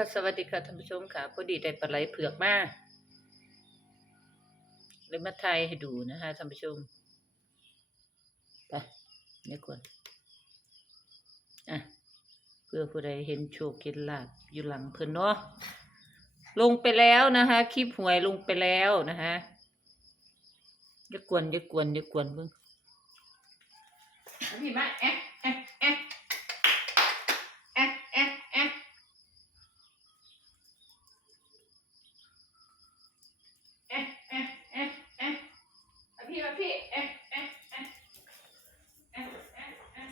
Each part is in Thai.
ค่ะ สวัสดีค่ะท่านผู้ชมค่ะพอดีได้ปลาไหลเผือกมาเลยมาไทยให้ดูนะคะท่านผู้ชมไปเดี๋ยวก่อนอะเพื่อผู้ใดเห็นโชคเห็นลาบอยู่หลังเพิ่นเนาะลงไปแล้วนะคะคลิปหวยลงไปแล้วนะคะอย่ากวนอย่ากวนอย่ากวนเบิ่งพี่มาแอะแอะแอะแอะแอะแอะ เอ๊ะเอ๊ะเอ๊ะเอ๊ะมาพี่มาพี่เอ๊ะเอ๊ะเอ๊ะเอ๊ะเอ๊ะเอ๊ะ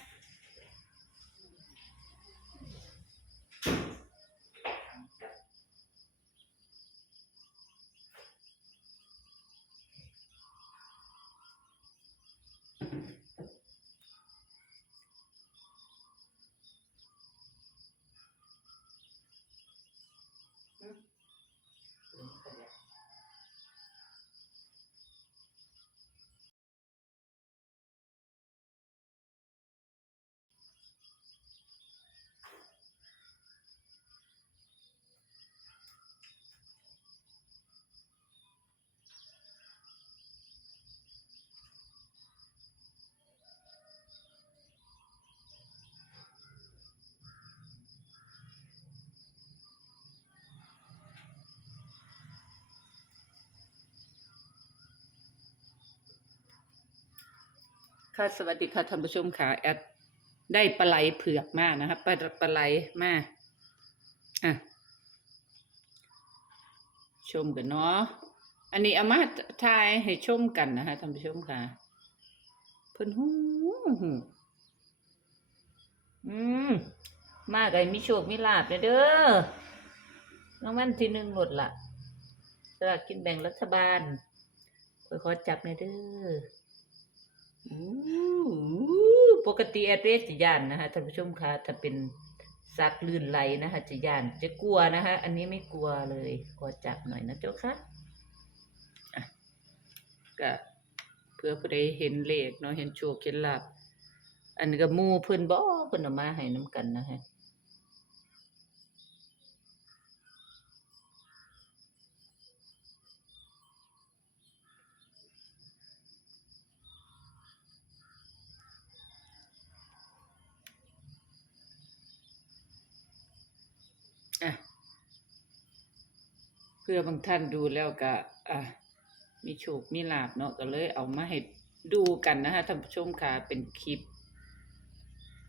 ค่ะสวัสดีค่ะท่านผู้ชมค่ะแอดได้ปลาไหลเผือกมากนะครับปลาปลาไหลมาอะชมกันเนาะอันนี้เอามาทายให้ชมกันนะคะท่านผู้ชมค่ะเพิ่นหูหูอืมมากไกมีโชคมีลาบเด้อเด้อรางวัลที่หนึ่งหมดละสลากกินแบ่งรัฐบาลขอขอจับหน่อยเด้อ ปกติแอดเรสจะย่านนะคะท่านผู้ชมคะถ้าเป็นสัตว์ลื่นไหลนะคะจะย่านจะกลัวนะคะ อันนี้ไม่กลัวเลยขอจับหน่อยนะเจ้าค่ะอะก็เพื่อผู้ใดเห็นเลขเนาะเห็นโชคเห็นลาบอันนี้ก็มูเพิ่นบ่เพิ่นออกมาให้น้ำกันนะฮะ เพื่อบางท่านดูแล้วก็อะมีโชคมีลาบเนาะก็เลยเอามาให้ดูกันนะฮะท่านผู้ชมค่ะเป็นคลิป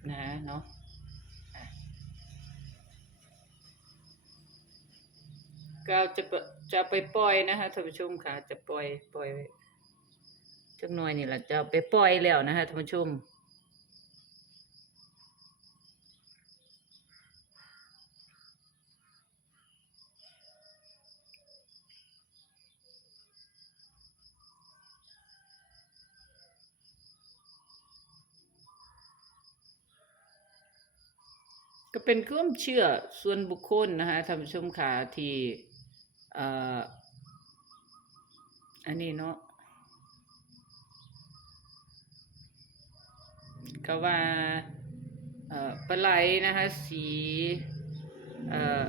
นะเนาะก็จะจะไปปล่อยนะฮะท่านผู้ชมค่ะ จะปล่อยปล่อยจักหน่อยนี่แหละจะไปปล่อยแล้วนะฮะท่านผู้ชม ก็เป็นความเชื่อส่วนบุคคลนะฮะท่านผู้ชมค่ะที่อันนี้เนาะก็ว่าปลาไหลนะคะสีเอ่อ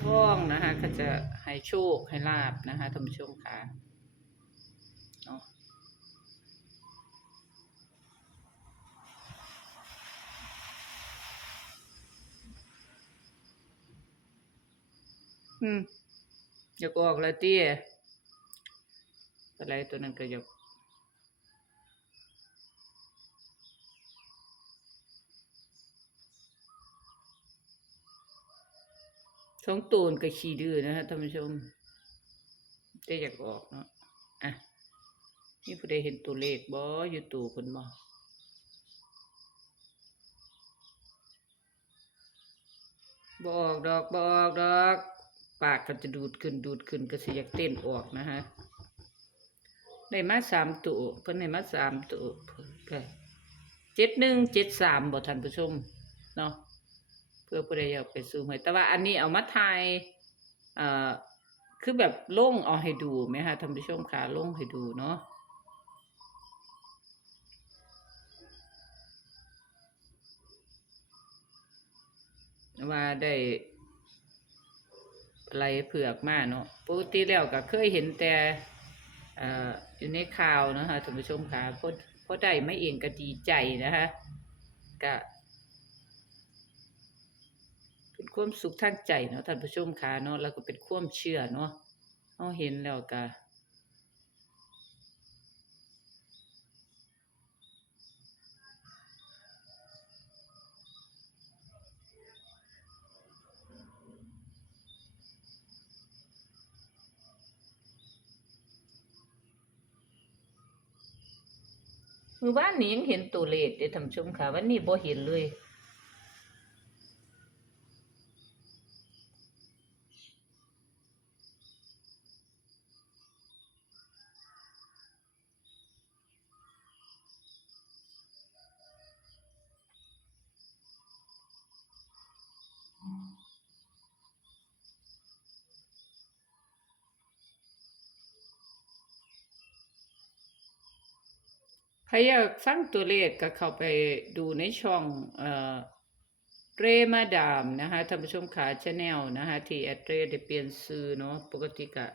ทองนะคะก็จะให้โชคให้ลาบนะคะท่านผู้ชมค่ะเนาะ อืมอยากออกแล้วเตี้ยอะไรตัวนั้นก็อยากสองตูนก็ขี้ดื้อนะฮะท่านผู้ชมแต่อยากออกเนาะอะนี่ผู้ใดเห็นตัวเลขบ่อยู่ตัวคนบ่บอกดอกบอกดอก ปากก็จะดูดขึ้นดูดขึ้นก็สิอยากเต้นออกนะฮะได้มาสามตัวเพิ่นได้มาสามตัวเพิ่นเจ็ดหนึ่งเจ็ดสามบ่ท่านผู้ชมเนาะเพื่อผู้ใดอยากไปซูมให้แต่ว่าอันนี้เอามาถ่ายเอ่อคือแบบล่งเอาให้ดูไหมฮะท่านผู้ชมค่ะลงให้ดูเนาะว่าได้ ไหลเผือกมากเนาะปกติแล้วก็เคยเห็นแต่เอ่ออยู่ในข่าวนะคะท่านผู้ชมค่ะพอพอได้ไม่เองก็ดีใจนะคะก็เป็นความสุขทางใจเนาะท่านผู้ชมค่ะเนาะแล้วก็เป็นความเชื่อเนาะเราเห็นแล้วก็ มือบ้านนี้ยังเห็นตัวเลขเดี๋ยวทำชมค่ะ วันนี้บ่เห็นเลย ใครอยากฟังตัวเลขก็เข้าไปดูในช่องเอ่อเรมาดามนะคะท่านผู้ชมขาชาแนลนะคะที่แอดเรได้เปลี่ยนซื้อเนาะปกติกะ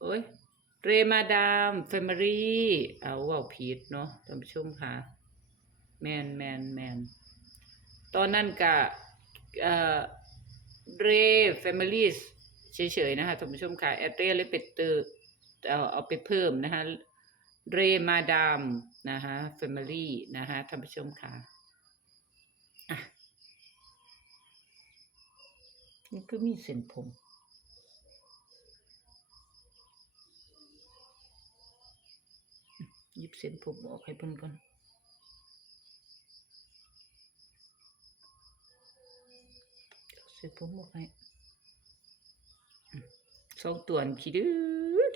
โอ้ยเรมาดามแฟมิลี่เอาเว่าผิดเนาะท่านผู้ชมค่ะแมนแมนแมนตอนนั้นกะเอ่อเรแฟมิลี่เฉยๆนะคะท่านผู้ชมค่ะแอดเรเลยไปเติมเอาเอาไปเพิ่มนะคะ เรมาดามนะคะแฟมิลี่นะคะท่านผู้ชมค่ะอะนี่คือมีเส้นผมยิบเส้นผมออกให้เพิ่นก่อนเส้นผมออกให้สองตัวนี่ขี้ดื้อ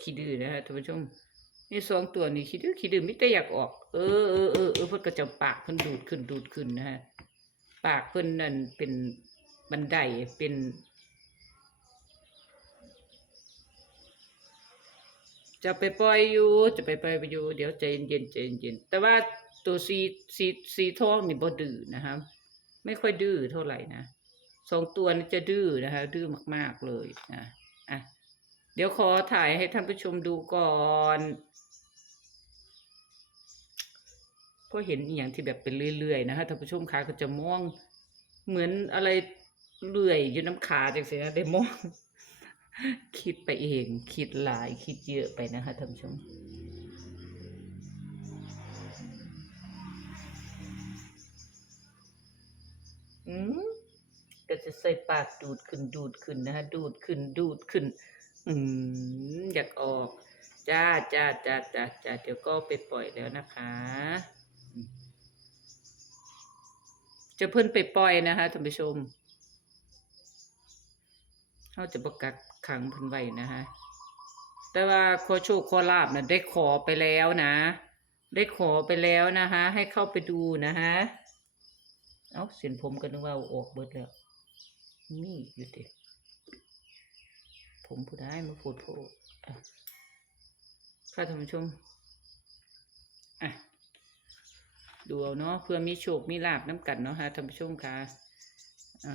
ขี้ดื้อนะฮะท่านผู้ชม นี่สองตัวนี่ขี้ดื้อขี้ดื้อมิแต่อยากออก เออเออเออเออเพิ่นก็จะปากเพิ่นดูดขึ้นดูดขึ้นนะฮะปากเพิ่นนั่นเป็นบันไดเป็นจะไปปล่อยอยู่จะไปปล่อยไปอยู่ เดี๋ยวใจเย็นใจเย็นแต่ว่าตัวสีสีสีทองนี่บ่ดื้อนะครับ ไม่ค่อยดื้อเท่าไหร่นะสองตัวนี่จะดื้อนะคะดื้อมาก ๆเลยนะอะเดี๋ยวขอถ่ายให้ท่านผู้ชมดูก่อน ก็เห็นอย่างที่แบบเป็นเรื่อยๆนะคะท่านผู้ชมขาก็จะมองเหมือนอะไรเลื่อยอยู่น้ำขาจังสินะได้มองคิดไปเองคิดหลายคิดเยอะไปนะคะท่านผู้ชมอืมก็จะใส่ปากดูดขึ้นดูดขึ้นนะคะดูดขึ้นดูดขึ้น อืมอยากออก จ้าจ้าจ้าจ้าจ้าเดี๋ยวก็ไปปล่อยแล้วนะคะ จะเพิ่นไปปล่อยนะคะท่านผู้ชมเขาจะประกักขังเพิ่นไว้นะฮะแต่ว่าขอโชคขอลาบนะได้ขอไปแล้วนะ ได้ขอไปแล้วนะคะ ให้เข้าไปดูนะฮะเอ้าเส้นผมก็นึกว่าอาอกเบิดแล้วมีอยู่ดิผมผู้ได้มาพูดโพดอ่ค่ะท่านผู้ชมอะ ดูเอาเนาะเพื่อมีโชคมีลาบน้ำกันเนาะฮะท่านผู้ชมค่ะอ่า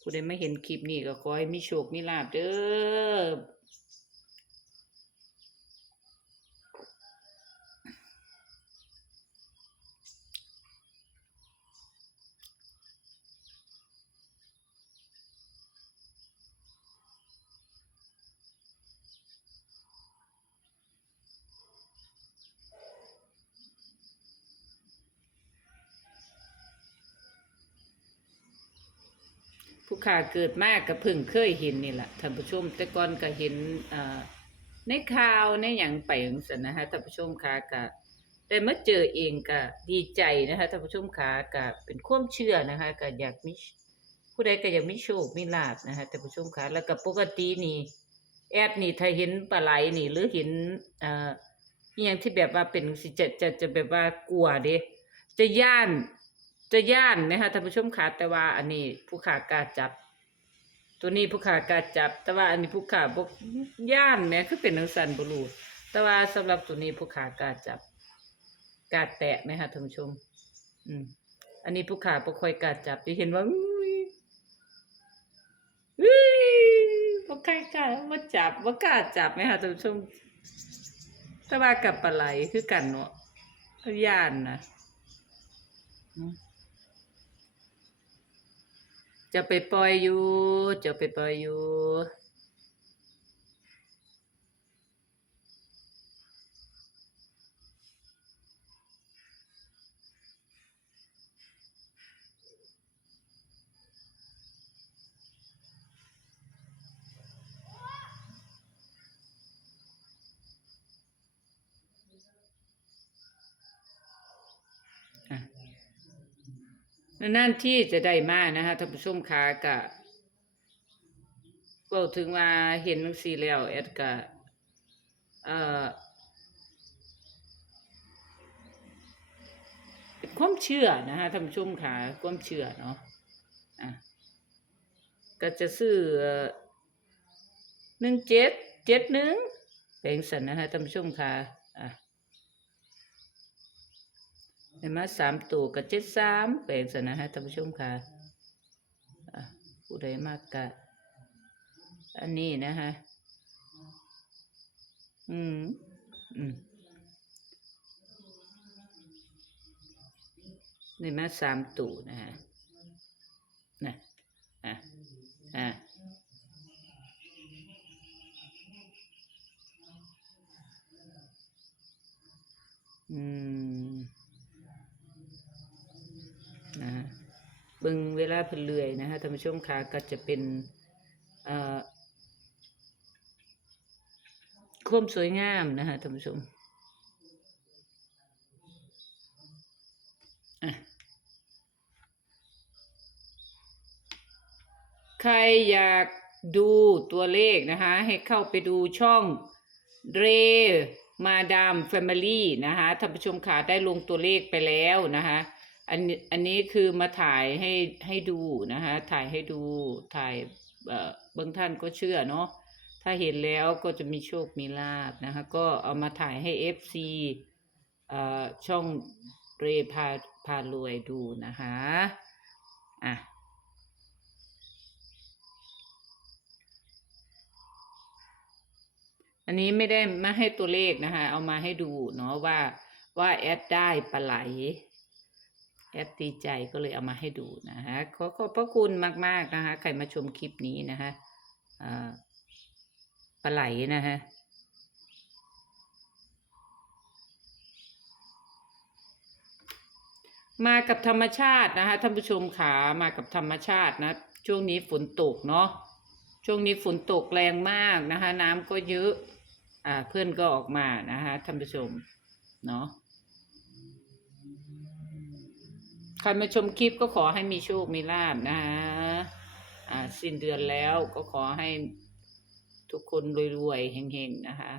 ผู้ใดไม่เห็นคลิปนี้ก็ขอให้มีโชคมีลาบเด้อ ผู้ขาเกิดมากก็เพิ่งเคยเห็นนี่แหละท่านผู้ชม แต่ก่อนก็เห็นในข่าวในอย่างไปอย่างสันนะฮะท่านผู้ชมค่ะก็แต่เมื่อเจอเองก็ดีใจนะคะท่านผู้ชมค่ะก็เป็นความเชื่อนะคะก็อยากมีผู้ใดก็อยากมีโชคมีลาภนะคะท่านผู้ชมค่ะแล้วก็ปกตินี่แอดนี่ถ้าเห็นปลาไหลนี่ หรือเห็นอ่าอย่างที่แบบว่าเป็นสิจะจะจะแบบว่ากลัวเด้จะย่าน จะย่านนะคะท่านผู้ชมค่ะแต่ว่าอันนี้ผู้ขากาจับ ตัวนี้ผู้ขากาจับ แต่ว่าอันนี้ผู้ขาบกย่านแหม่คือเป็นหนังสันบรูแต่ว่าสำหรับตัวนี้ผู้ขากาจับกาแตะไหมคะท่านผู้ชม อืม อันนี้ผู้ขาบ่ค่อยกาจับที่เห็นว่าอุ้ยอุ้ยว่าจับว่ากล้าจับไหมคะท่านผู้ชมถ้าว่ากับปลาไหลคือกันเนาะพยานนะ จะไปปล่อยอยู่ จะไปปล่อยอยู่ นั่นที่จะได้มานะคะท่านผู้ชมคากะก็ถึงว่าเห็นหนังสีแล้วแอดกะเอ่อความเชื่อนะคะท่านผู้ชมค่ะความเชื่อเนาะอะก็จะซื้อหนึ่งเจ็ดเจ็ดหนึ่งเป็นสันนะคะท่านผู้ชมค่ะอะ เห็น ไหมสามตัวกับเจ็ดสามเป็นสนะฮะท่านผู้ชมค่ะอะผู้ใดมากกะ อันนี้นะฮะ อืม อืมนี่มาสามตัวนะฮะนะอะอะ นะฮะเบิ่งเวลาเพิ่นเลื่อยนะฮะท่านผู้ชมคะก็จะเป็นเอ่อความสวยงามนะฮะท่านผู้ชมอะใครอยากดูตัวเลขนะคะ ให้เข้าไปดูช่องเรมาดามแฟมิลี่นะคะท่านผู้ชมค่ะได้ลงตัวเลขไปแล้วนะคะ อันนี้อันนี้คือมาถ่ายให้ให้ดูนะคะ ถ่ายให้ดูถ่ายเอ่อบางท่านก็เชื่อเนาะถ้าเห็นแล้วก็จะมีโชคมีลาบนะคะ ก็เอามาถ่ายให้ FC เอ่อช่องเรพาพารวยดูนะคะอะอันนี้ไม่ได้มาให้ตัวเลขนะคะ เอามาให้ดูเนาะว่าว่าแอดได้ปลาไหล แอดดีใจก็เลยเอามาให้ดูนะฮะขอขอบพระคุณมากๆนะคะใครมาชมคลิปนี้นะคะปลาไหลนะฮะมากับธรรมชาตินะคะท่านผู้ชมขามากับธรรมชาตินะ ช่วงนี้ฝนตกเนาะช่วงนี้ฝนตกแรงมากนะคะ น้ำก็เยอะ อ่าเพื่อนก็ออกมานะคะท่านผู้ชมเนาะ ใครมาชมคลิปก็ขอให้มีโชค มีลาบนะฮะอ่าสิ้นเดือนแล้วก็ขอให้ทุกคนรวยๆเฮงๆนะคะ